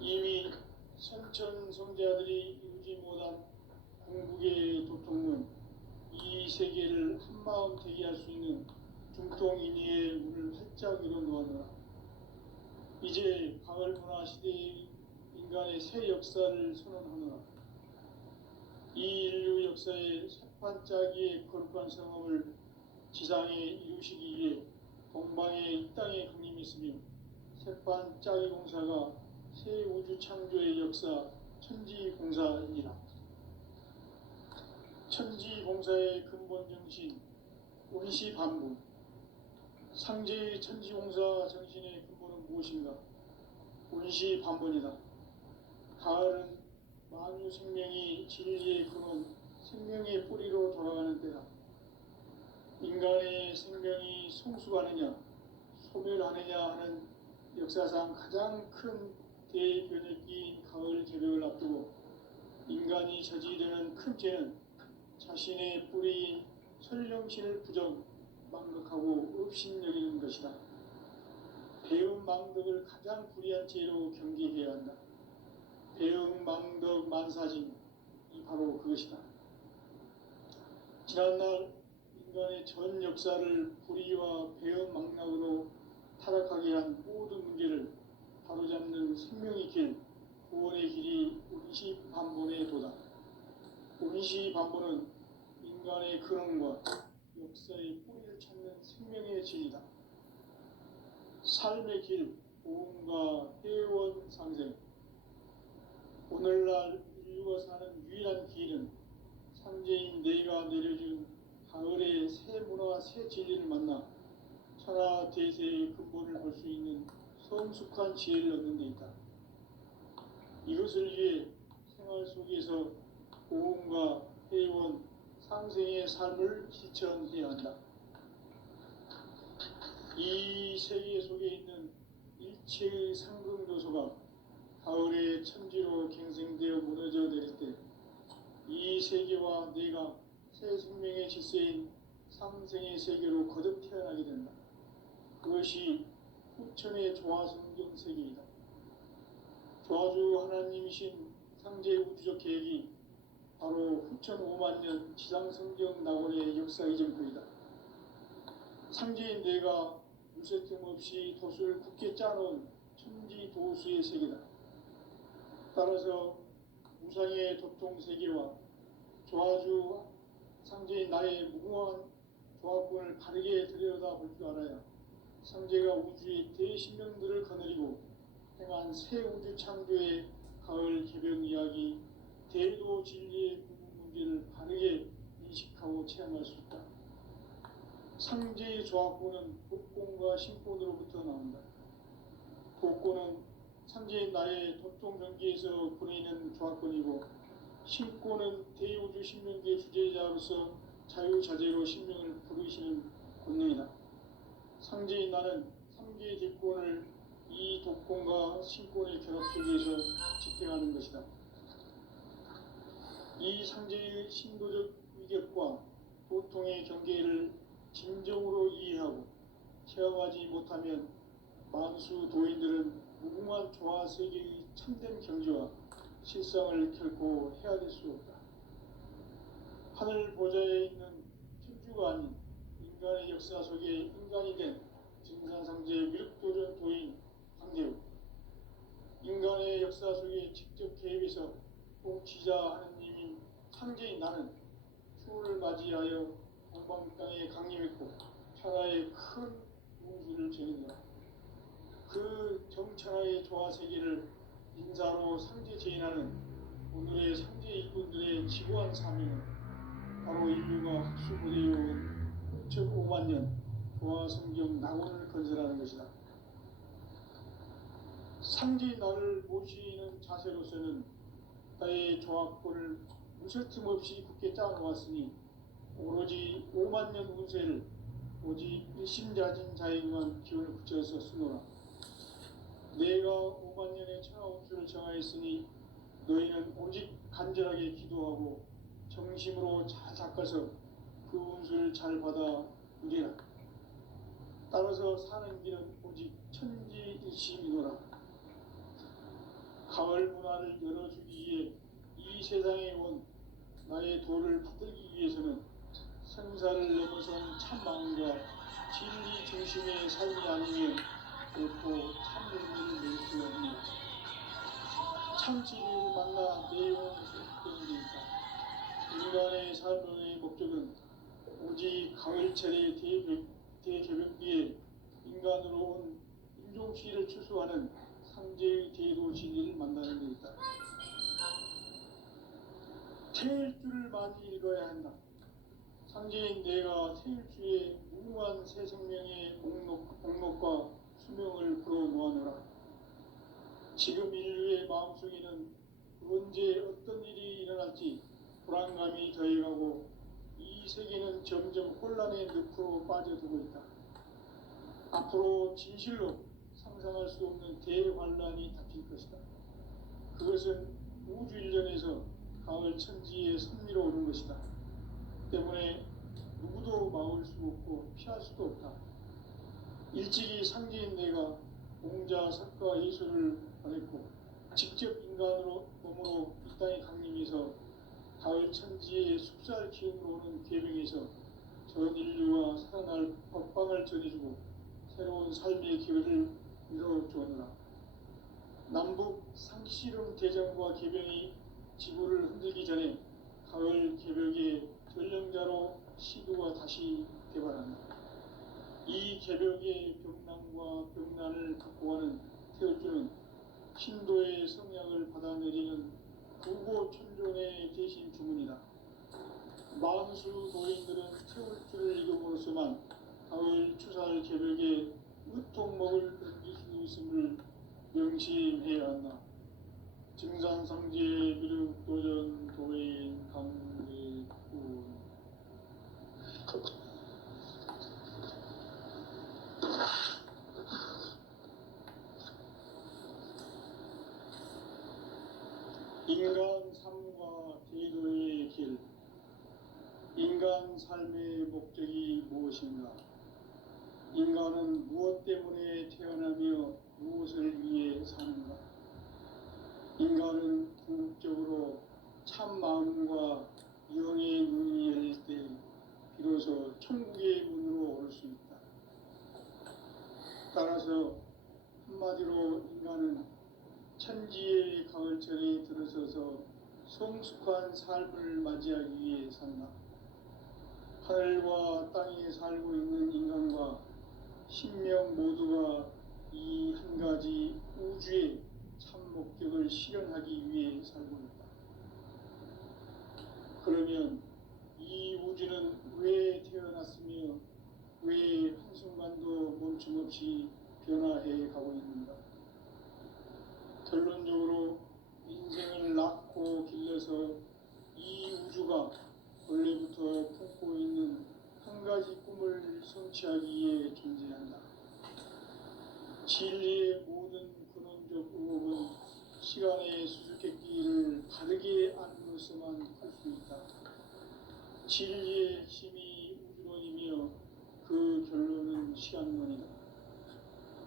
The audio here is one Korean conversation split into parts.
이미 선천성자들이 이루지 못한 궁극의 도통문, 이 세계를 한마음 되게 할 수 있는 중통인의의 문을 활짝 열어놓았노라. 이제 가을 문화 시대의 인간의 새 역사를 선언하노라. 이 인류 역사의 새판짜기의 거룩한 성업을 지상에 이루시기 위해 동방에 이 땅에 강림했으며 새판짜기 공사가 새 우주 창조의 역사 천지공사이니라. 천지공사의 근본 정신 원시반복. 상제의 천지공사 정신의 근본은 무엇인가? 원시반복이다. 가을은 만유 생명이 진리의 근원, 생명의 뿌리로 돌아가는 때다. 인간의 생명이 성숙하느냐, 소멸하느냐 하는 역사상 가장 큰 대변혁기인 가을 개벽을 앞두고 인간이 저지르는 큰 죄는 자신의 뿌리인 설령신을 부정, 망각하고 업신여기는 것이다. 배음 망덕을 가장 불의한 죄로 경계해야 한다. 배음 망덕 만사진, 이 바로 그것이다. 지난날 인간의 전 역사를 불의와 배음 망락으로 타락하게 한 모든 문제를 바로잡는 생명의 길, 구원의 길이 원시반본의 도다. 원시반본은 인간의 근원과 역사의 뿌리를 찾는 생명의 진리다. 삶의 길, 보험과 회원 상생. 오늘날 인류가 사는 유일한 길은 상제인 내가 내려준 가을의 새 문화, 새 진리를 만나 천하 대세의 근본을 볼 수 있는 성숙한 지혜를 얻는 데 있다. 이것을 위해 생활 속에서 보험과 회원, 상생의 삶을 실천해야 한다. 이 세계 속에 있는 일체의 상급 요소가 가을의 천지로 갱생되어 무너져 내릴 때 이 세계와 내가 새 생명의 질서인 상생의 세계로 거듭 태어나게 된다. 그것이 후천의 조화성경 세계이다. 조화주 하나님이신 상제 우주적 계획이 바로 후천 5만 년 지상성경 낙원의 역사 이전표이다. 상제인 내가 무쇠틈 없이 도수를 굳게 짜놓은 천지도수의 세계다. 따라서 무상의 도통세계와 조화주 상제인 나의 무궁한 조합권을 바르게 들여다볼 줄 알아야 상제가 우주의 대신명들을 거느리고 행한 새 우주 창조의 가을 개벽 이야기, 대도 진리의 궁극 문제를 바르게 인식하고 체험할 수 있다. 상제의 조합권은 복권과 신권으로부터 나온다. 복권은 상제인 나의 도통전기에서 보내는 조합권이고, 신권은 대우주 신명기의 주제자로서 자유자재로 신명을 부르시는 권능이다. 상제인 나는 3개의 뒷권을 이 독권과 신권의 결합 속에서 집행하는 것이다. 이 상제의 신도적 위격과 도통의 경계를 진정으로 이해하고 체험하지 못하면 만수 도인들은 무궁한 조화 세계의 참된 경지와 실상을 결코 헤아릴 수 없다. 하늘 보좌에 있는 천주가 아닌 인간의 역사 속에 인간이 된 증산상제 미륵도전 도인 황대우, 인간의 역사 속에 직접 개입해서 통치자 하느님인 상제인 나는 추후를 맞이하여 동방 땅에 강림했고 천하의 큰 운수를 전했노라. 그 정천하의 조화 세계를 인사로 상제 제인하는 오늘의 상제 일꾼들의 지구한 사명은 바로 인류가 학수부대해온 5천 5만 년 조화 성경 낙원을 건설하는 것이다. 상제인 나를 모시는 자세로서는 나의 조합권을 무쇠틈 없이 굳게 짜놓았으니 오로지 5만 년 운세를 오직 일심자진 자에게만 기운을 붙여서 쓰노라. 내가 5만 년의 천하 운수를 정하였으니 너희는 오직 간절하게 기도하고 정심으로 잘 닦아서 그 운수를 잘 받아 누리라. 따라서 사는 길은 오직 천지일심이노라. 가을 문화를 열어주기 위해 이 세상에 온 나의 도를 받들기 위해서는 생사를 넘어선 참마음과 진리 중심의 삶이 아니면 결코 참 의미를 누릴 수 없는 참 진리를 만나 내 영혼을 회복되는 데 있다. 인간의 삶의 목적은 오직 가을철의 대개벽기에 인간으로 온 인종시를 추수하는 상제의 대도 진리를 만나는 데 있다. 태일주를 많이 읽어야 한다. 상제인 내가 태일주의 무궁한 새 생명의 목록과 수명을 풀어놓아노라. 지금 인류의 마음속에는 언제 어떤 일이 일어날지 불안감이 더해가고 이 세계는 점점 혼란의 늪으로 빠져들고 있다. 앞으로 진실로 상상할 수 없는 대환란이 닥칠 것이다. 그것은 우주 일련에서 가을 천지의 선미로 오는 것이다. 때문에 누구도 막을 수 없고 피할 수도 없다. 일찍이 상제인 내가 공자, 석가, 예술을 보냈고 직접 인간으로 몸으로 이 땅에 강림해서 가을 천지의 숲살 기운으로 오는 계명에서 전 인류가 살아날 법방을 전해주고 새로운 삶의 기회를 이뤄주었노라. 남북 상씨름 대전과 계병이 지구를 흔들기 전에 가을 개벽의 전령자로 시도가 다시 개발한다. 이 개벽의 병난과 병난을 극복하는 태울주는 신도의 성약을 받아내리는 구고천존의 대신 주문이다. 만수 노인들은 태울주를 읽음으로써만 가을 추살 개벽의 으통목을 넘길 수 있음을 명심해야 한다. 증산상제 미륵도전 도인 강대군 인간 삶과 제도의 길. 인간 삶의 목적이 무엇인가? 인간은 무엇 때문에 태어나며 무엇을 위해 사는가? 인간은 궁극적으로 참 마음과 영의 문이 열릴 때 비로소 천국의 문으로 올 수 있다. 따라서 한마디로 인간은 천지의 가을철에 들어서서 성숙한 삶을 맞이하기 위해 산다. 하늘과 땅에 살고 있는 인간과 신명 모두가 이 한 가지 우주의 참 목적을 실현하기 위해 살고 있다. 그러면 이 우주는 왜 태어났으며 왜 한순간도 멈춤없이 변화해 가고 있는가? 결론적으로 인생을 낳고 길러서 이 우주가 원래부터 품고 있는 한 가지 꿈을 성취하기 위해 존재한다. 진리의 모든 근원적 의혹은 시간의 수수께끼를 바르게 안으로서만 풀 수 있다. 진리의 핵심이 우주론이며 그 결론은 시간론이다.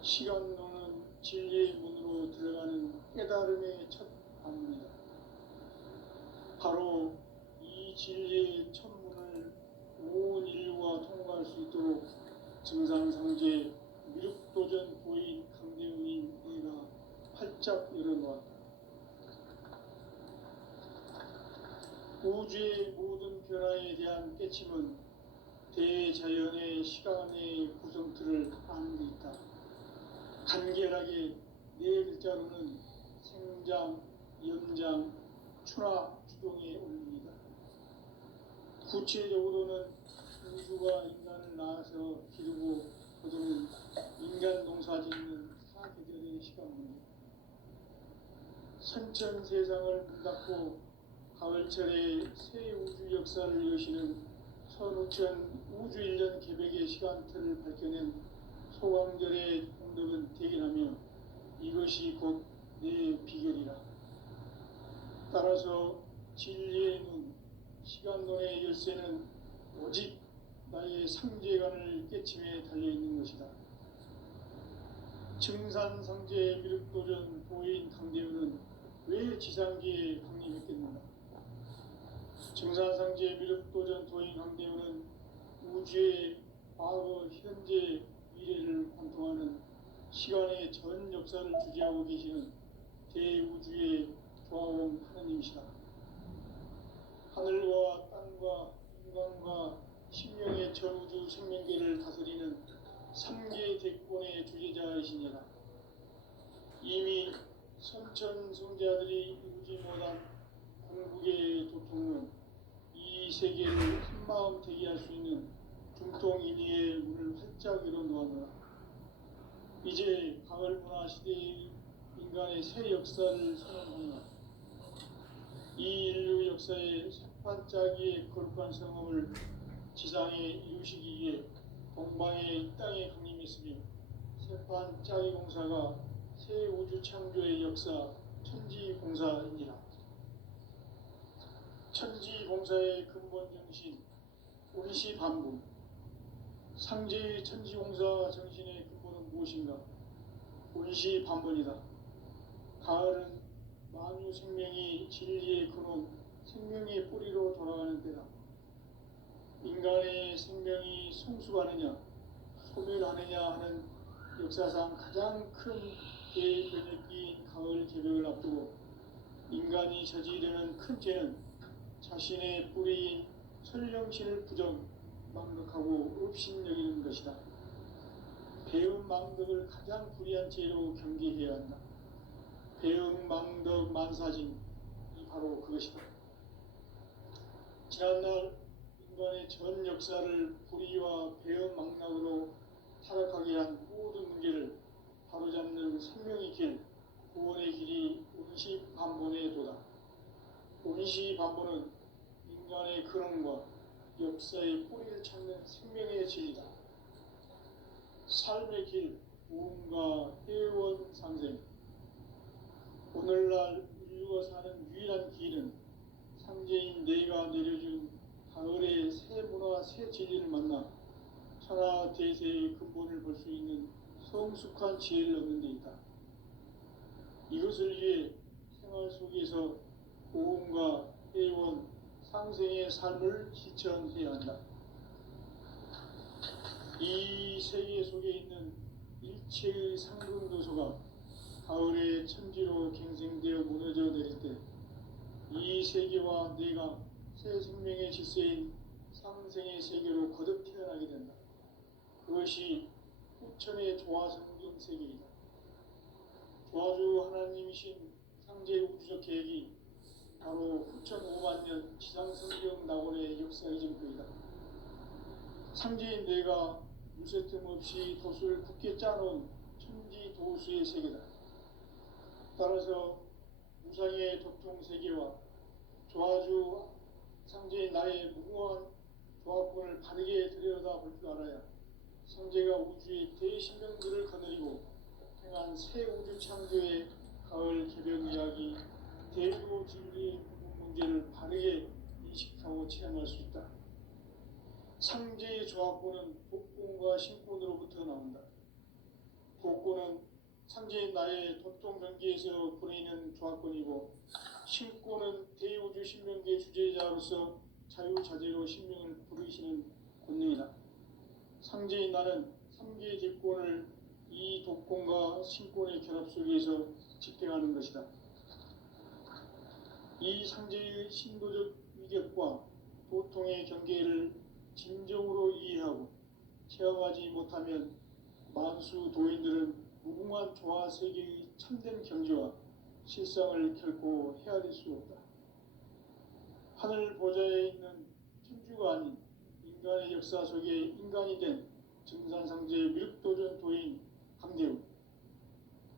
시간론은 진리의 문으로 들어가는 깨달음의 첫 관문이다. 바로 이 진리의 첫 문을 온 인류가 통과할 수 있도록 증산상제 미륵도전 도인 강대웅인 내가 활짝 열어놓았다. 우주의 모든 변화에 대한 깨침은 대자연의 시간의 구성틀을 아는 데 있다. 간결하게 네 글자로는 생장, 연장, 추나, 주동에 올립니다. 구체적으로는 우주가 인간을 낳아서 기르고 거두는 인간 농사 짓는 사계절의 시간문제. 선천 세상을 문 닫고 가을철에 새 우주 역사를 여시는 선우천 우주 1년 개벽의 시간틀을 밝혀낸 소강절의 공덕은 대견하며 이것이 곧 내 비결이라. 따라서 진리의 눈, 시간론의 열쇠는 오직 나의 상제관을 깨침에 달려있는 것이다. 증산상제 미륵도전 도인 강대우는 지상기에 강림했겠는가. 증산상제 미륵도전 도인 강대우는 우주의 과거, 현재, 미래를 관통하는 시간의 전 역사를 주재하고 계시는 대우주의 조화원 하느님이시다. 하늘과 땅과 인간과 신명의 전우주 생명계를 다스리는 삼계 대권의 주재자이시니라. 이미 선천성자들이 이루지 못한 궁극의 도통은 이 세계를 한마음 되게 할 수 있는 중통인의의 문을 활짝 열어놓았노라. 이제 가을 문화 시대의 인간의 새 역사를 선언하노라. 이 인류 역사의 새판짜기의 거룩한 성험을 지상에 이루시기 위해 동방의 이 땅에 강림했으며 새판짜기 공사가 새 우주 창조의 역사 천지공사이니라. 천지공사의 근본 정신 원시반복. 상제의 천지공사 정신의 근본은 무엇인가? 원시반복이다. 가을은 만유 생명이 진리의 근원, 생명의 뿌리로 돌아가는 때다. 인간의 생명이 성숙하느냐, 소멸하느냐 하는 역사상 가장 큰 대변혁기인 가을 개벽을 앞두고 인간이 저지르는 큰 죄는 자신의 뿌리인 설령신을 망각하고 업신여기는 것이다. 배음 망덕을 가장 불의한 죄로 경계해야 한다. 배음 망덕 만사진이 바로 그것이다. 지난날 인간의 전 역사를 불의와 배음 망락으로 타락하게 한 모든 문제를 바로잡는 생명의 길, 구원의 길이 원시반본의 도다. 원시반본은 인간의 근원과 역사의 뿌리를 찾는 생명의 진리다. 삶의 길, 무언가 회원 상생. 오늘날 인류가 사는 유일한 길은 상제인 내가 내려준 가을의 새 문화, 새 진리를 만나 천하 대세의 근본을 볼 수 있는 성숙한 지혜를 얻는 데 있다. 이것을 위해 생활 속에서 고음과 회원, 상생의 삶을 실천해야 한다. 이 세계 속에 있는 일체의 상근도소가 가을의 천지로 갱생되어 무너져 내릴 때 이 세계와 내가 새 생명의 질서인 상생의 세계로 거듭 태어나게 된다. 그것이 후천의 조화성경 세계이다. 조화주 하나님이신 상제 우주적 계획이 바로 후천 5만년 지상성경 낙원의 역사의 증거이다. 상제인 내가 무쇠틈 없이 도수를 굳게 짜놓은 천지 도수의 세계다. 따라서 무상의 도통 세계와 조화주 상제인 나의 무궁한 조합권을 바르게 들여다볼 줄 알아야 상제가 우주의 대신명들을 거느리고 행한 새 우주 창조의 가을 개벽 이야기, 대도 진리의 문제를 바르게 인식하고 체험할 수 있다. 상제의 조합권은 복권과 신권으로부터 나온다. 복권은 상제인 나의 도통 경계에서 보내는 조합권이고, 신권은 대우주 신명계 주제자로서 자유자재로 신명을 부르시는 권능이다. 상제인 나는 3개 집권을 이 독권과 신권의 결합 속에서 집행하는 것이다. 이 상제의 신도적 위격과 도통의 경계를 진정으로 이해하고 체험하지 못하면 만수 도인들은 무궁한 조화 세계의 참된 경지와 실상을 결코 헤아릴 수 없다. 하늘 보좌에 있는 천주가 아닌 인간의 역사 속에 인간이 된 증산상제 미륵도전 도인 강대우,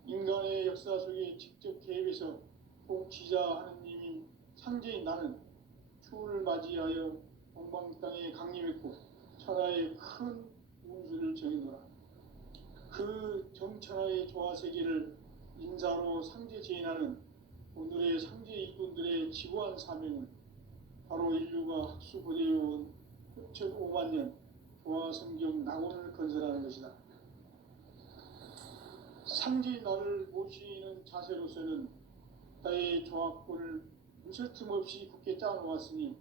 인간의 역사 속에 직접 개입해서 통치자 하느님인 상제인 나는 추운을 맞이하여 동방 땅에 강림했고 천하의 큰 운수를 정해놓아. 그 정천하의 조화세계를 인사로 상제 제인하는 오늘의 상제 일꾼들의 지고한 사명은 바로 인류가 학수고대해온 후천 5만년 조화성경 낙원을 건설하는 것이다. 상제인 나를 모시는 자세로서는 나의 종합권을 무쇠 틈없이 굳게 짜놓았으니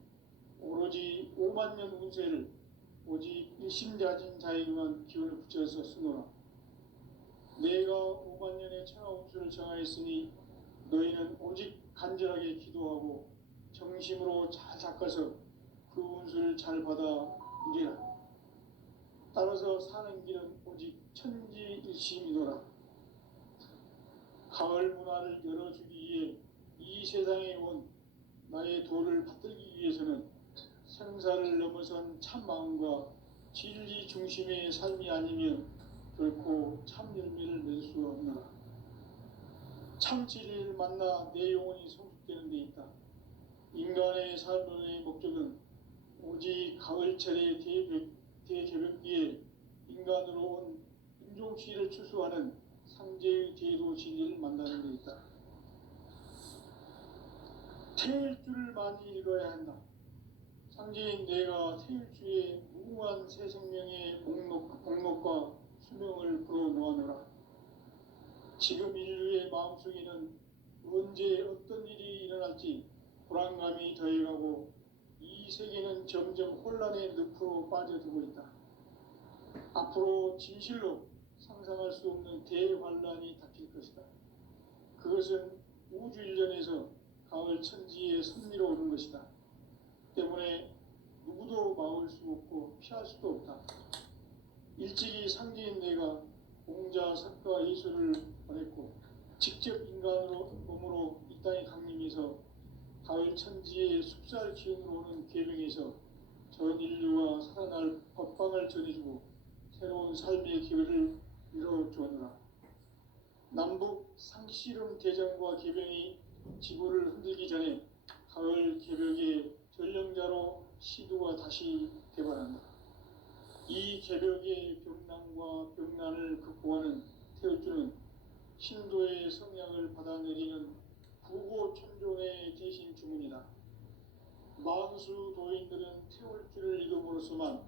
오로지 5만 년 운세를 오직 일심자진 자에게만 기운을 붙여서 쓰노라. 내가 5만 년의 천하 운수를 정하였으니 너희는 오직 간절하게 기도하고 정심으로 잘 닦아서 그 운수를 잘 받아 누리라. 따라서 사는 길은 오직 천지일심이노라. 가을 문화를 열어주기 위해 이 세상에 온 나의 도를 받들기 위해서는 생사를 넘어선 참마음과 진리 중심의 삶이 아니면 결코 참 열매를 맺을 수 없노라. 참 진리를 만나 내 영혼이 성숙되는 데 있다. 인간의 삶의 목적은 오직 가을철의 대개벽기에 인간으로 온 인종시를 추수하는 상제의 제도 진리를 만나는 데 있다. 태일주를 많이 읽어야 한다. 상제인 내가 태일주의 무궁한 새 생명의 목록과 수명을 불어놓아노라. 지금 인류의 마음속에는 언제 어떤 일이 일어날지 불안감이 더해가고 이 세계는 점점 혼란의 늪으로 빠져들고 있다. 앞으로 진실로 상상할 수 없는 대환란이 닥칠 것이다. 그것은 우주 일련에서 가을 천지에 선미로 오는 것이다. 때문에 누구도 막을 수 없고 피할 수도 없다. 일찍이 상제인 내가 공자, 석가, 예수를 보냈고 직접 인간으로 몸으로 이 땅에 강림해서 가을 천지의 숲살 기운으로 오는 계명에서 전 인류가 살아날 법방을 전해주고 새로운 삶의 기회를 이뤄주었노라. 남북 상씨름 대전과 계병이 지구를 흔들기 전에 가을 개벽의 전령자로 시두가 다시 개발한다. 이 개벽의 병난과 병난을 극복하는 태울주는 신도의 성약을 받아내리는 구고천종의 대신 주문이다. 만수 도인들은 태울주를 읽음으로써만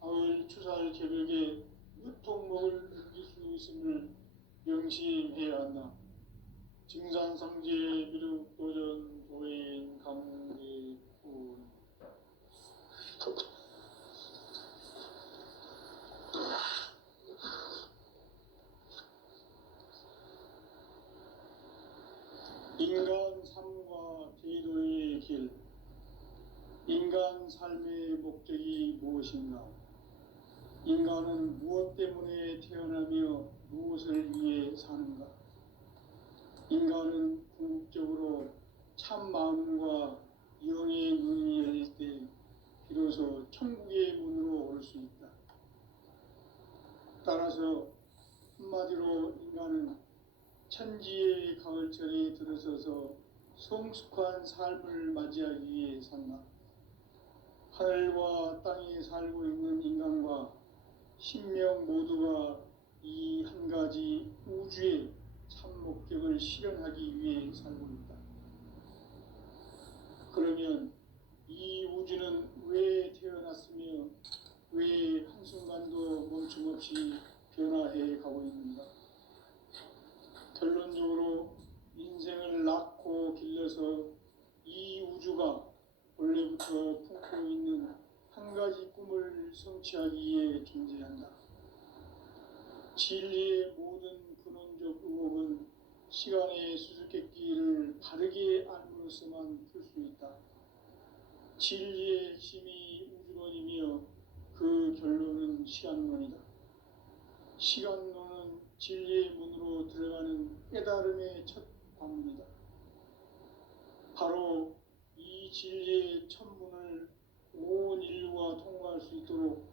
가을 추살 개벽의 유통목을 느낄 수 있음을 명심해야 한다. 증산상제 미륵도전 도인 강대군. 인간 삶과 제도의 길. 인간 삶의 목적이 무엇인가? 인간은 무엇 때문에 태어나며 무엇을 위해 사는가? 인간은 궁극적으로 참 마음과 영의 눈이 열릴 때 비로소 천국의 문으로 올 수 있다. 따라서 한마디로 인간은 천지의 가을철에 들어서서 성숙한 삶을 맞이하기 위해 산다. 하늘과 땅에 살고 있는 인간과 신명 모두가 이 한 가지 우주의 참 목적을 실현하기 위해 살고 있다. 그러면 이 우주는 왜 태어났으며 왜 한순간도 멈춤없이 변화해 가고 있는가? 결론적으로 인생을 낳고 길러서 이 우주가 원래부터 품고 있는 한 가지 꿈을 성취하기 위해 존재한다. 진리의 모든 근원적 의혹은 시간의 수수께끼를 바르게 알므로써만 풀 수 있다. 진리의 핵심이 우주론이며 그 결론은 시간론이다. 시간론은 진리의 문으로 들어가는 깨달음의 첫 관문이다. 바로 이 진리의 첫 문을 온 인류가 통과할 수 있도록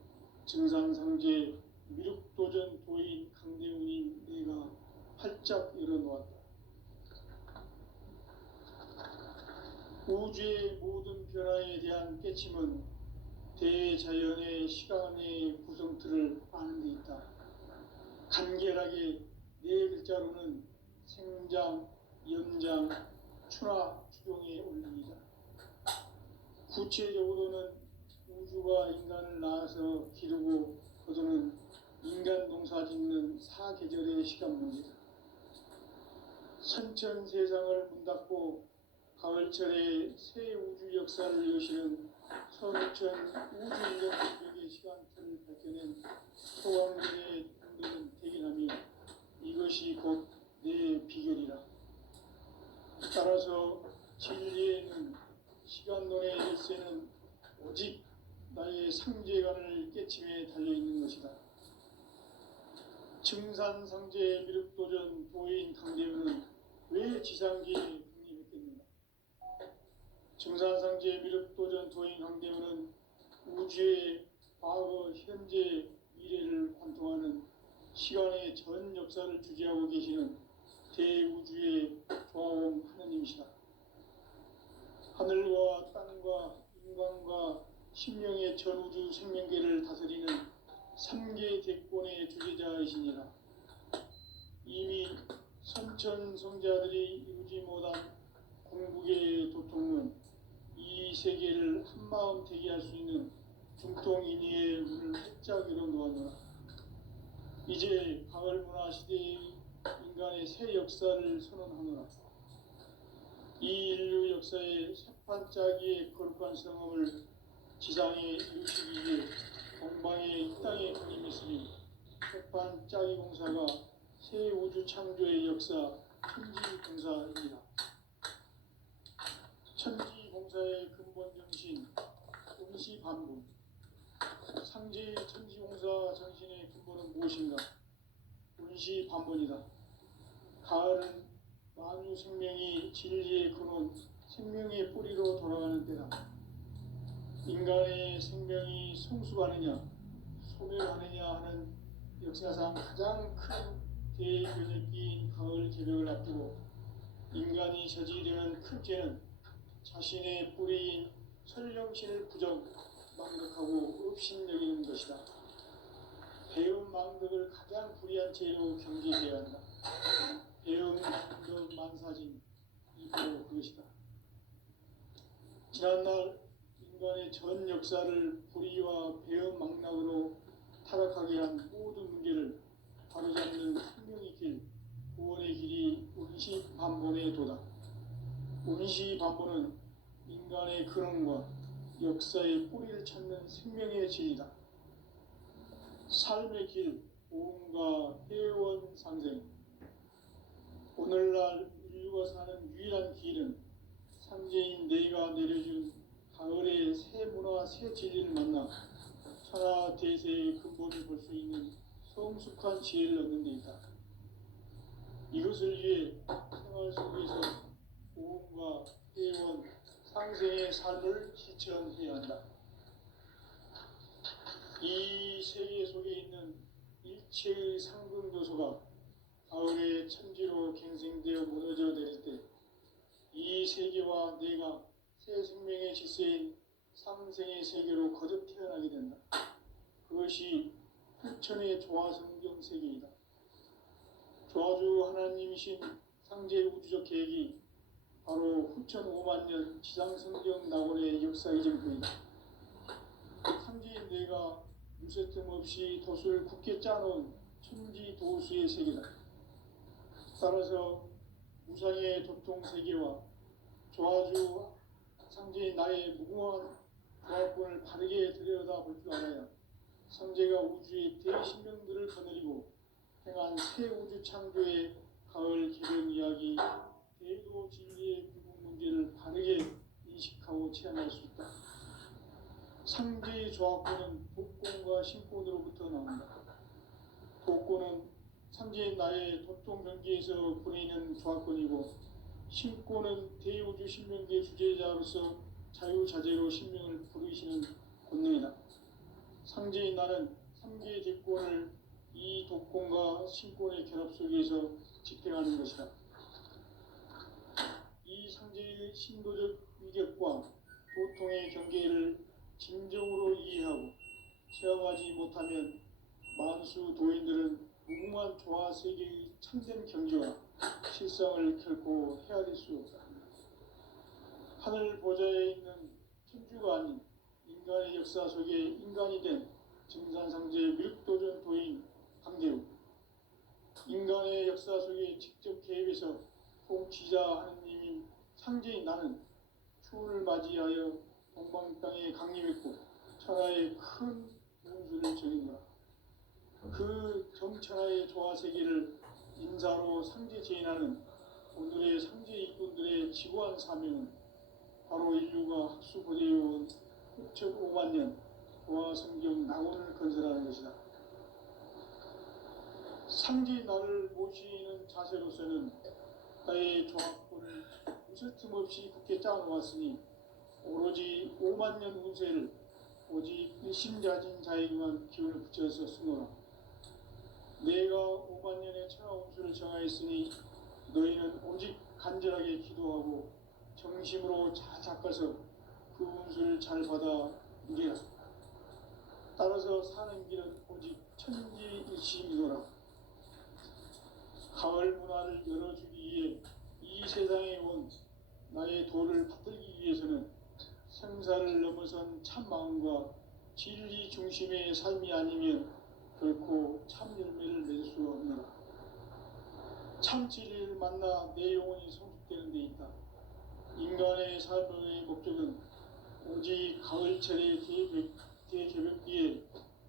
증산상제 미륵도전 도인 강대훈이 내가 활짝 열어놓았다. 우주의 모든 변화에 대한 깨침은 대자연의 시간의 구성틀을 아는 데 있다. 간결하게 네 글자로는 생장, 연장, 추나, 추종의 원리이다. 구체적으로는 우주가 인간을 낳아서 기르고 거두는 인간 농사 짓는 사계절의 시간 문제다. 선천 세상을 문닫고 가을철에 새 우주 역사를 여시는 서울천 우주인력 기록의 시간표를 밝혀낸 소왕전의 동들은 대견하며 이것이 곧 내 비결이라. 따라서 진리에는 시간론의 열쇠는 오직 나의 상제관을 깨침에 달려있는 것이다. 증산상제 미륵도전 도인 강대우는 왜 지상기에 군림했겠는가? 증산상제 미륵도전 도인 강대우는 우주의 과거, 현재, 미래를 관통하는 시간의 전 역사를 주재하고 계시는 대우주의 조화원 하느님이시다. 하늘과 땅과 인간과 신명의 전우주 생명계를 다스리는 3계 대권의 주재자이시니라. 이미 선천성자들이 이루지 못한 궁극의 도통은 이 세계를 한마음 되게 할 수 있는 중통인의의 문을 활짝 열어놓았노라. 이제 가을 문화 시대의 인간의 새 역사를 선언하노라. 이 인류 역사의 새판짜기의 거룩한 성험을 지상에 이루시기 위해 동방의 이 땅에 군림했으니 새판짜기 공사가 새 우주 창조의 역사 천지공사입니다. 천지공사의 근본 정신 운시반분. 상제 천지공사 정신의 근본은 무엇인가? 운시반본이다. 가을은 만유 생명이 진리의 근원, 생명의 뿌리로 돌아가는 때다. 인간의 생명이 성숙하느냐, 소멸하느냐 하는 역사상 가장 큰 대변혁기인 가을 개벽을 앞두고 인간이 저지르는 큰 죄는 자신의 뿌리인 설령신을 부정, 망덕하고 업신여기는 것이다. 배움 망덕을 가장 불의한 죄로 경계해야 한다. 배움 망덕 만사진, 이 바로 그것이다. 지난날 인간의 전 역사를 불의와 배움 망락으로 타락하게 한 모든 문제를 바로잡는 생명의 길, 구원의 길이 운시반본의 도다. 운시반본은 인간의 근원과 역사의 뿌리를 찾는 생명의 진리다. 삶의 길, 보험과 회원 상생. 오늘날 인류가 사는 유일한 길은 상제인 내가 내려준 가을의 새 문화, 새 진리를 만나 천하 대세의 근본을 볼 수 있는 성숙한 지혜를 얻는 데 있다. 이것을 위해 생활 속에서 보험과 회원, 상생의 삶을 실천해야 한다. 이 세계 속에 있는 일체의 상승교소가 가을의 천지로 갱생되어 무너져 내릴 때 이 세계와 내가 새 생명의 질서인 상생의 세계로 거듭 태어나게 된다. 그것이 후천의 조화성경 세계이다. 조화주 하나님이신 상제 우주적 계획이 바로 후천 5만년 지상성경 낙원의 역사의 정표이다. 상제인 내가 유세 틈 없이 돛을 굳게 짜놓은 천지도수의 세계다. 따라서 무상의 도통 세계와 조화주 상제인 나의 무궁한 조화권을 바르게 들여다볼 줄 알아야 상제가 우주의 대신명들을 거느리고 행한 새 우주 창조의 가을 개변 이야기, 대도 진리의 구분 문제를 바르게 인식하고 체험할 수 있다. 상제의 조화권은 독권과 신권으로부터 나온다. 독권은 상제인 나의 도통 경계에서 보내는 조화권이고, 신권은 대우주 신명계 주제자로서 자유자재로 신명을 부르시는 권능이다. 상제인 나는 3계 대권을 이 독권과 신권의 결합 속에서 집행하는 것이다. 이 상제의 신도적 위격과 도통의 경계를 진정으로 이해하고 체험하지 못하면 만수 도인들은 무궁한 조화 세계의 참된 경지와 실상을 결코 헤아릴 수 없다. 하늘 보좌에 있는 천주가 아닌 인간의 역사 속에 인간이 된 증산상제 미륵도전 도인 강대우. 인간의 역사 속에 직접 개입해서 통치자 하느님인 상제인 나는 추운을 맞이하여 동방 땅에 강림했고 천하의 큰 운수를 정했노라. 그 정천하의 조화세계를 인사로 상제 제인하는 오늘의 상제 일꾼들의 지고한 사명은 바로 인류가 학수 고대해온 6,5만 년 조화성경 낙원을 건설하는 것이다. 상제의 나를 모시는 자세로서는 나의 조합권을 무쇠틈 없이 굳게 짜놓았으니 오로지 5만 년 운세를 오직 일심자진 자에게만 기운을 붙여서 쓰노라. 내가 5만 년의 천하 운수를 정하였으니 너희는 오직 간절하게 기도하고 정심으로 잘 닦아서 그 운수를 잘 받아 누리라. 따라서 사는 길은 오직 천지일심이노라. 가을 문화를 열어주기 위해 이 세상에 온 나의 도를 받들기 위해서는 생사를 넘어선 참 마음과 진리 중심의 삶이 아니면 결코 참 열매를 낼 수 없노라. 참 진리를 만나 내 영혼이 성숙되는 데 있다. 인간의 삶의 목적은 오직 가을철의 대개벽기에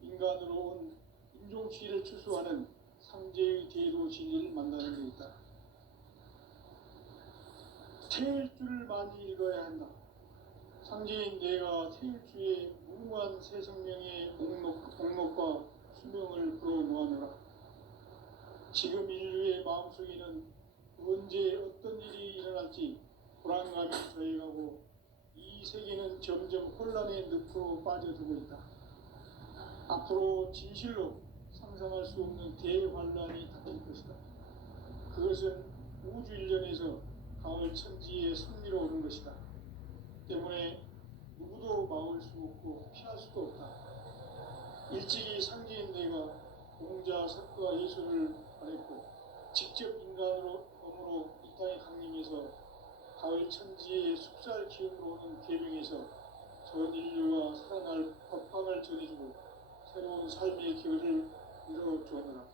인간으로 온 인종시를 추수하는 상제의 대도 진리를 만나는 데 있다. 태일주를 많이 읽어야 한다. 상제인 내가 태일주의 무궁한 새 생명의 목록과 수명을 풀어놓아노라. 지금 인류의 마음속에는 언제 어떤 일이 일어날지 불안감이 더해가고 이 세계는 점점 혼란의 늪으로 빠져들고 있다. 앞으로 진실로 상상할 수 없는 대환란이 닥칠 것이다. 그것은 우주 일련에서 가을 천지의 승리로 오는 것이다. 때문에 누구도 막을 수 없고 피할 수도 없다. 일찍이 상제인 내가 공자 석가 예수를 말했고 직접 인간으로 몸으로 이 땅에 강림해서 가을 천지의 숲살 기운으로 오는 계명에서 전 인류가 살아날 법방을 전해주고 새로운 삶의 길을 이뤄주었노라.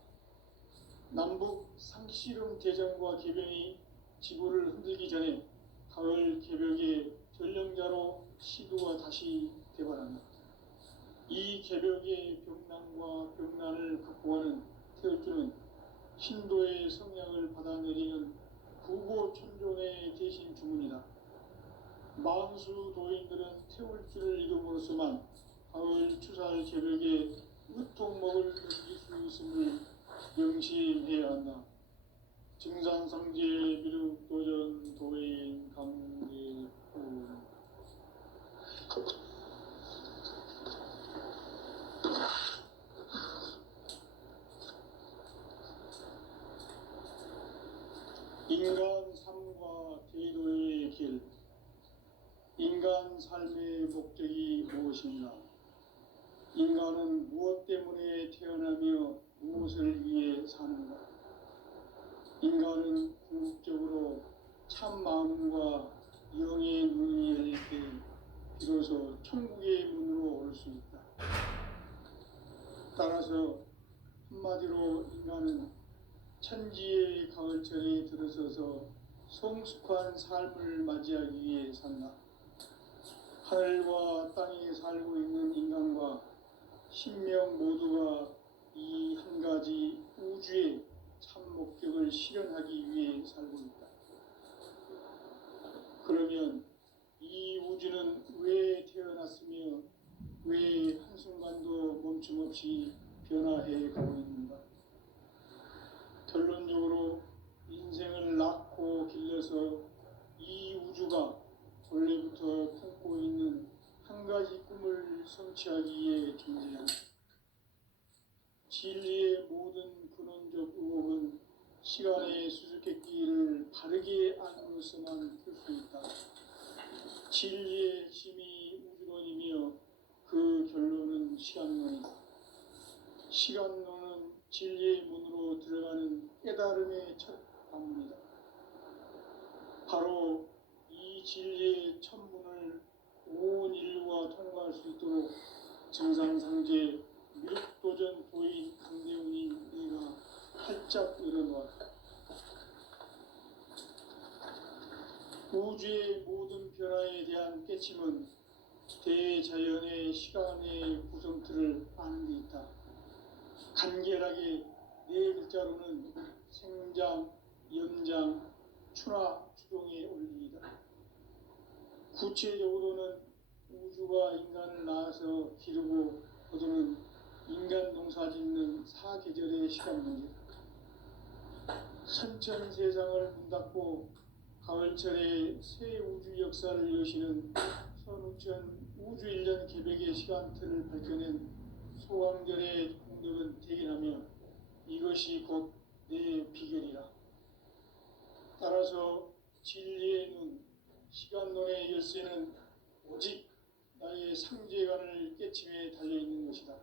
남북 상씨름 대전과 개병이 지구를 흔들기 전에 가을 개벽의 전령자로 시도가 다시 되발한다. 이 개벽의 병난과 병난을 극복하는 태울주는 신도의 성향을 받아내리는 구고천존의 대신 주문이다. 만수 도인들은 태울주를 이름으로서만 가을 추살 개벽에 으통먹을 넘길 수 있음을 명심해야 한다. 증산상제 미륵도전 도인 강대후 인간 삶과 대도의 길. 인간 삶의 목적이 무엇인가? 인간은 무엇 때문에 태어나며 무엇을 위해 사는가? 인간은 궁극적으로 참 마음과 영의 문이 열릴 때 비로소 천국의 문으로 올 수 있다. 따라서 한마디로 인간은 천지의 가을철에 들어서서 성숙한 삶을 맞이하기 위해 산다. 하늘과 땅에 살고 있는 인간과 신명 모두가 이 한 가지 우주의 참 목적을 실현하기 위해 살고 있다. 그러면 이 우주는 왜 태어났으며 왜 한순간도 멈춤없이 변화해 가고 있는가? 결론적으로 인생을 낳고 길러서 이 우주가 원래부터 품고 있는 한 가지 꿈을 성취하기 위해 존재한다. 진리의 모든 근원적 의혹은 시간의 수수께끼를 바르게 안으로서만 풀 수 있다. 진리의 핵심이 우주론이며 그 결론은 시간론이다. 시간론은 진리의 문으로 들어가는 깨달음의 첫 관문이다. 바로 이 진리의 첫 문을 온 인류가 통과할 수 있도록 증산상제 미륵도전 도인 강대훈이 내가 활짝 열어놓았다. 우주의 모든 변화에 대한 깨침은 대자연의 시간의 구성틀을 아는 데 있다. 간결하게 네 글자로는 생장, 연장, 추나 추동의 원리이다. 구체적으로는 우주가 인간을 낳아서 기르고 거두는 인간 농사 짓는 사계절의 시간 문제다. 선천 세상을 문 닫고 가을철에 새 우주 역사를 여시는 선우천 우주 1년 개백의 시간틀을 밝혀낸 소강절의 공덕은 대견하며 이것이 곧 내 비결이라. 따라서 진리의 눈, 시간론의 열쇠는 오직 나의 상제관을 깨침에 달려있는 것이다.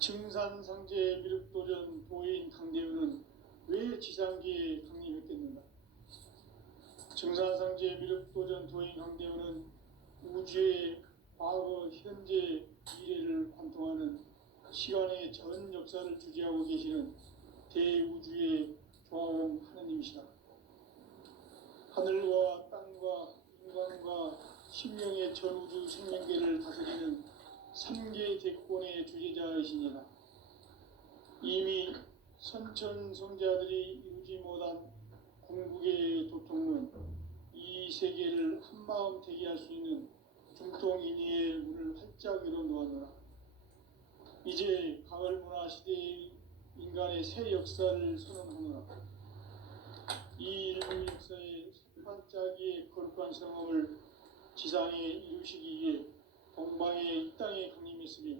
증산상제 미륵도전 도인 강대우는 왜 지상기에 강림했겠는가? 증산상제 미륵도전 도인 강대우는 우주의 과거, 현재, 미래를 관통하는 시간의 전 역사를 주재하고 계시는 대우주의 조화원 하느님이시다. 하늘과 땅과 인간과 신명의 전우주 생명계를 다스리는 3개 대권의 주제자이시니라. 이미 선천성자들이 이루지 못한 궁극의 도통은 이 세계를 한마음 되게 할 수 있는 중통인의의 문을 활짝 열어놓았노라. 이제 가을 문화 시대의 인간의 새 역사를 선언하노라. 이 인류 역사의 반짝이의 거룩한 성험을 지상에 이루시기 위해 동방의 이 땅에 강림했으며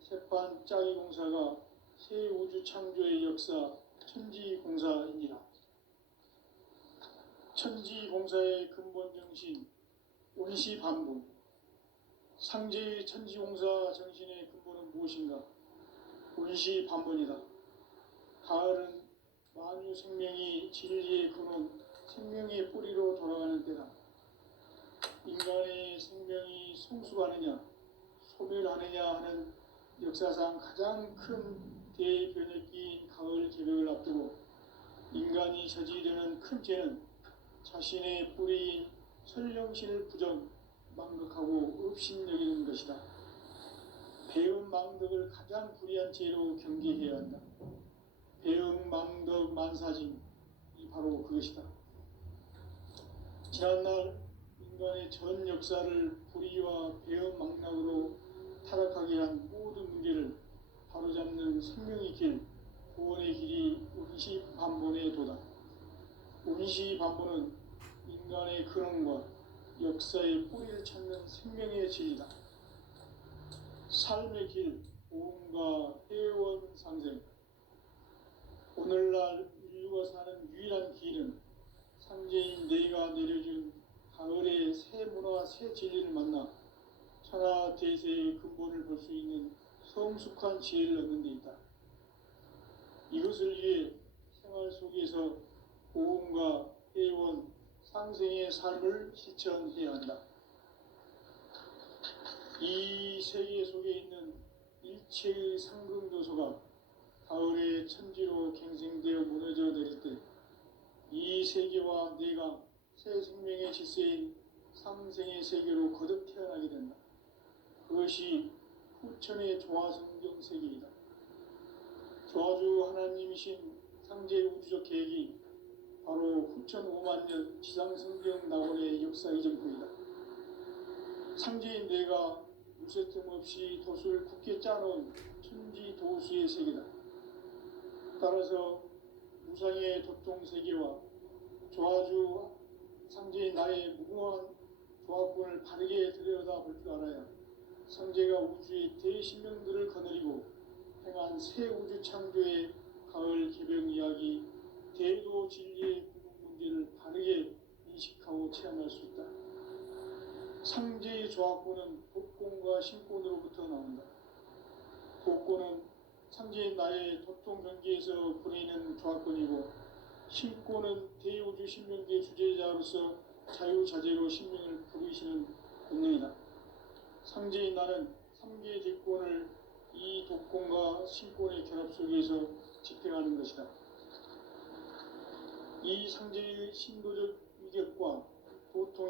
새반짝이 공사가 새 우주 창조의 역사 천지공사이니라. 천지공사의 근본 정신 온시반분. 상제의 천지공사 정신의 근본은 무엇인가? 온시반분이다. 가을은 만유 생명이 진리의 근원, 생명의 뿌리로 돌아가는 때다. 인간의 생명이 성숙하느냐, 소멸하느냐 하는 역사상 가장 큰 대변혁기인 가을 개벽을 앞두고 인간이 저지르는 큰 죄는 자신의 뿌리인 설령신을 부정, 망극하고 업신여기는 것이다. 배음 망덕을 가장 불의한 죄로 경계해야 한다. 배음 망덕 만사징이 바로 그것이다. 지난날 인간의 전 역사를 불의와 배음 망락으로 타락하게 한 모든 문제를 바로잡는 생명의 길, 구원의 길이 온시반본의 도다. 온시반본은 인간의 근원과 역사의 뿌리를 찾는 생명의 진리다. 삶의 길, 보험과 회원 상생. 오늘날 인류가 사는 유일한 길은 상제인 내가 내려준 가을의 새 문화, 새 진리를 만나 천하 대세의 근본을 볼 수 있는 성숙한 지혜를 얻는 데 있다. 이것을 위해 생활 속에서 보험과 회원, 상생의 삶을 실천해야 한다. 이 세계 속에 있는 일체의 상승도소가 가을의 천지로 갱생되어 무너져 내릴 때 이 세계와 내가 새 생명의 질서인 상생의 세계로 거듭 태어나게 된다. 그것이 후천의 조화성경 세계이다. 조화주 하나님이신 상제 우주적 계획이 바로 후천 5만 년 지상성경 낙원의 역사 이전부이다. 상제인 내가 무쇠틈 없이 돛을 굳게 짜놓은 천지 도수의 세계다. 따라서 무상의 도통 세계와 조화주 상제인 나의 무궁한 조합권을 바르게 들여다볼 줄 알아야 상제가 우주의 대신명들을 거느리고 행한 새 우주 창조의 가을 개벽 이야기, 대도 진리의 구분 문제를 바르게 인식하고 체험할 수 있다. 상제의 조합권은 독권과 신권으로부터 나온다. 독권은 상제인 나의 도통 경계에서 부리는 조합권이고, 신권은 대우주 신명계 주제자로서 자유자재로 신명을 부르시는 권능이다. 상제인 나는 3개 대권을 이 독권과 신권의 결합 속에서 집행하는 것이다. 이 상제의 신도적 위격,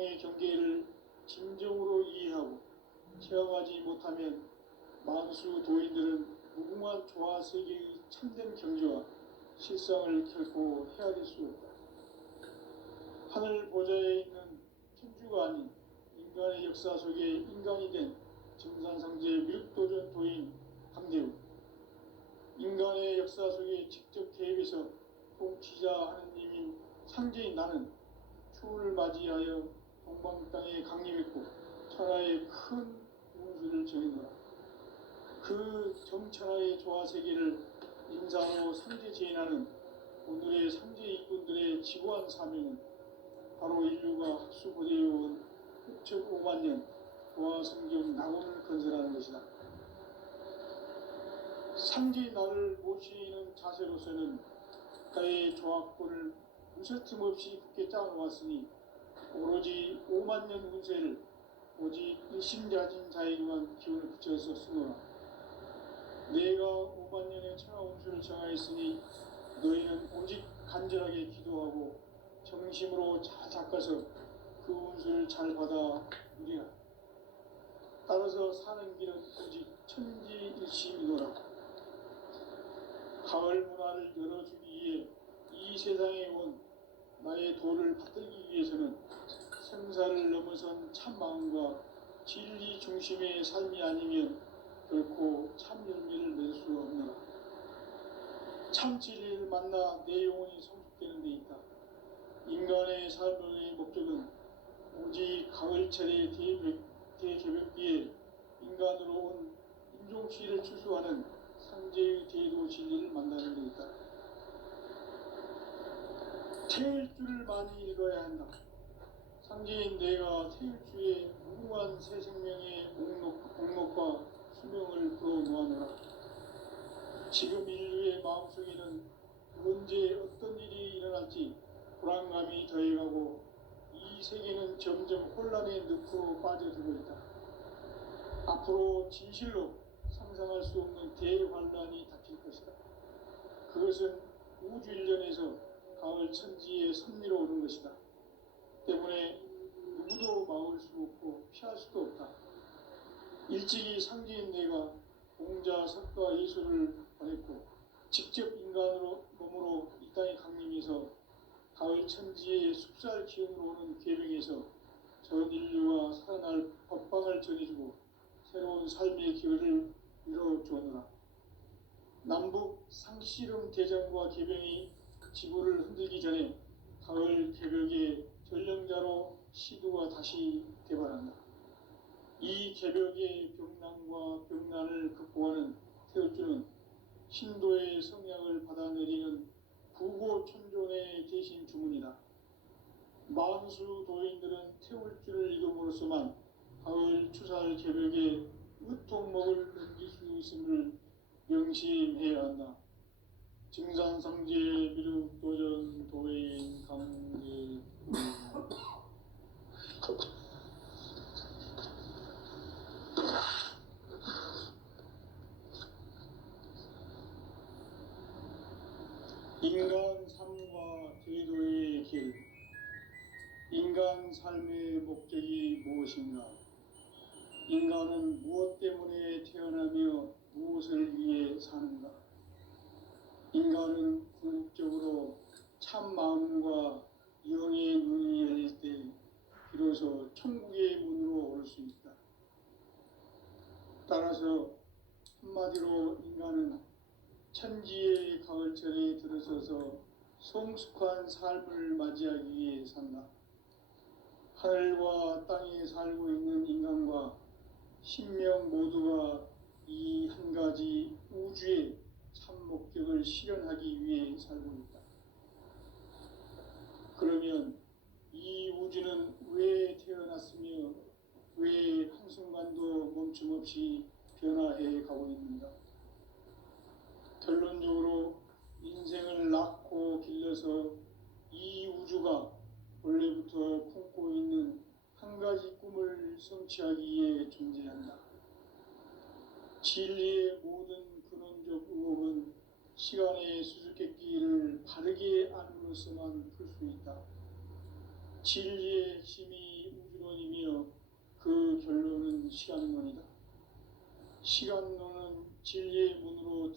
고통의 경계를 진정으로 이해하고 체험하지 못하면 만수 도인들은 무궁한 조화 세계의 참된 경지와 실상을 결코 헤아릴 수 없다. 하늘 보좌에 있는 천주가 아닌 인간의 역사 속에 인간이 된 증산상제 미륵도전 도인 강대우, 인간의 역사 속에 직접 개입해서 통치자 하느님인 상제인 나는 추운을 맞이하여 동방 땅에 강림했고 천하의 큰 운수를 정했노라. 그 정천하의 조화 세계를 인사로 삼재 제인하는 오늘의 삼재 일꾼들의 지고한 사명은 바로 인류가 학수고대해온 흡적 5만 년 조화 성경 낙원을 건설하는 것이다. 상제의 나를 모시는 자세로서는 나의 조합권을 무쇠 틈 없이 굳게 짜놓았으니 오로지 5만 년 운세를 오직 일심자진 자에게만 기운을 붙여서 쓰노라. 내가 5만 년의 천하 운수를 정하였으니 너희는 오직 간절하게 기도하고 정심으로 잘 닦아서 그 운수를 잘 받아 누리라. 따라서 사는 길은 오직 천지일심이노라. 가을 문화를 열어주기 위해 이 세상에 온 나의 도를 받들기 위해서는 생사를 넘어선 참 마음과 진리 중심의 삶이 아니면 결코 참 열매를 낼 수 없노라. 참 진리를 만나 내 영혼이 성숙되는 데 있다. 인간의 삶의 목적은 오직 가을철의 대개벽기에 인간으로 온 인종시를 추수하는 상제의 대도 진리를 만나는 데 있다. 태일주를 많이 읽어야 한다. 상제인 내가 태일주의 무궁한 새 생명의 목록과 수명을 풀어놓아노라. 지금 인류의 마음속에는 언제 어떤 일이 일어날지 불안감이 더해가고 이 세계는 점점 혼란의 늪으로 빠져들고 있다. 앞으로 진실로 상상할 수 없는 대환란이 닥칠 것이다. 그것은 우주 일련에서 가을 천지의 섭리로 오는 것이다. 때문에 누구도 막을 수 없고 피할 수도 없다. 일찍이 상제인 내가 공자, 석가, 예수를 보냈고 직접 인간으로 몸으로 이 땅에 강림해서 가을 천지의 숲살 기운으로 오는 계명에서 전 인류가 살아날 법방을 전해주고 새로운 삶의 기회를 이뤄주었노라. 남북 상씨름 대전과 개병이 지구를 흔들기 전에 가을 개벽의 전령자로 시두가 다시 개발한다. 이 개벽의 병난과 병난을 극복하는 태울주는 신도의 성향을 받아내리는 부고천존의 대신 주문이다. 만수 도인들은 태울주를 읽음으로써만 가을 추살 개벽에 으통먹을 넘길 수 있음을 명심해야 한다. 증산상제 미륵도전 도인 강제 인간 삶과 제도의 길. 인간 삶의 목적이 무엇인가? 인간은 무엇 때문에 태어나며 무엇을 위해 사는가? 인간은 궁극적으로 참 마음과 영의 눈이 열릴 때 비로소 천국의 문으로 올 수 있다. 따라서 한마디로 인간은 천지의 가을철에 들어서서 성숙한 삶을 맞이하기 위해 산다. 하늘과 땅에 살고 있는 인간과 신명 모두가 이 한 가지 우주의 참 목적을 실현하기 위해 살고 있다. 그러면 이 우주는 왜 태어났으며 왜 한순간도 멈춤없이 변화해 가고 있는가? 결론적으로 인생을 낳고 길러서 이 우주가 원래부터 품고 있는 한 가지 꿈을 성취하기 위해 존재한다. 진리의 모든 근원적 의혹은 시간의 수수께끼를 바르게 알므로써만 풀 수 있다. 진리의 핵심이 시간론이다. 시간론은 진리의 문으로